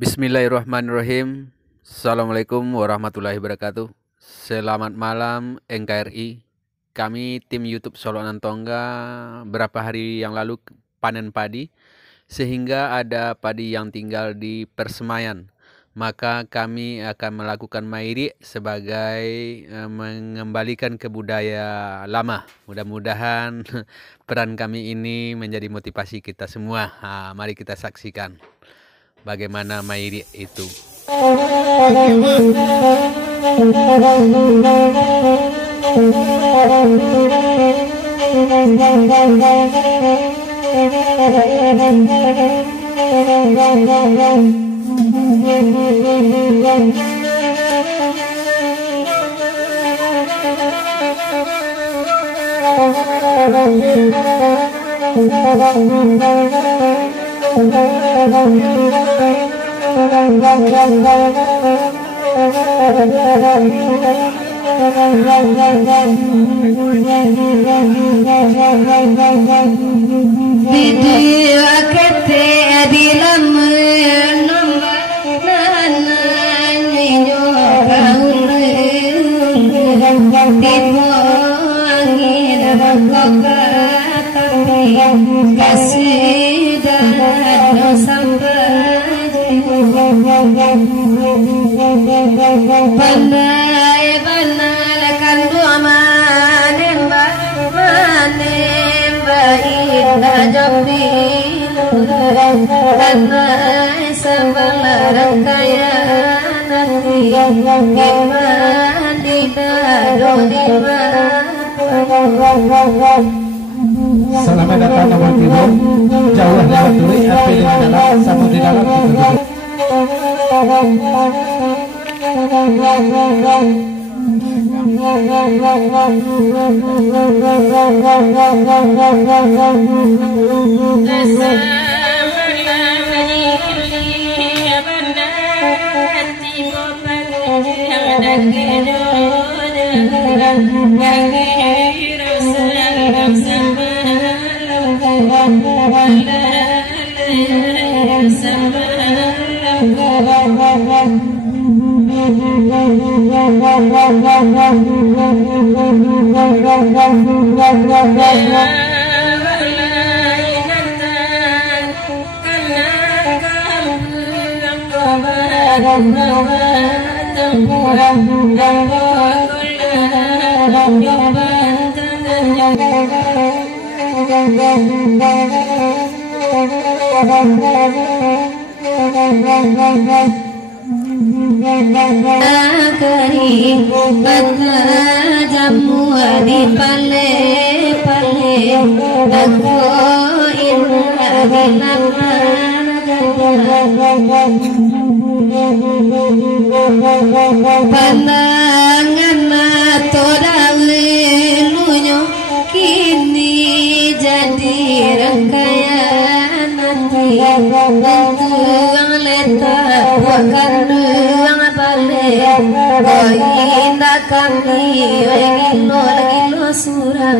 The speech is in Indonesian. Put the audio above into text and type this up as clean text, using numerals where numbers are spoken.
Bismillahirrahmanirrahim. Assalamualaikum warahmatullahi wabarakatuh. Selamat malam NKRI. Kami tim YouTube Solo Nantongga berapa hari yang lalu panen padi, sehingga ada padi yang tinggal di persemayan. Maka kami akan melakukan mairi sebagai mengembalikan ke budaya lama. Mudah-mudahan peran kami ini menjadi motivasi kita semua. Mari kita saksikan bagaimana mairi itu. Selamat datang nomor timur, jauh lewat turi, api dengan dalam, sambut di dalam, jamu di pale aku pandangan todalilunya kini jadi rangkaian nanti tentuang letak wakan duang balik indah kami gilo surah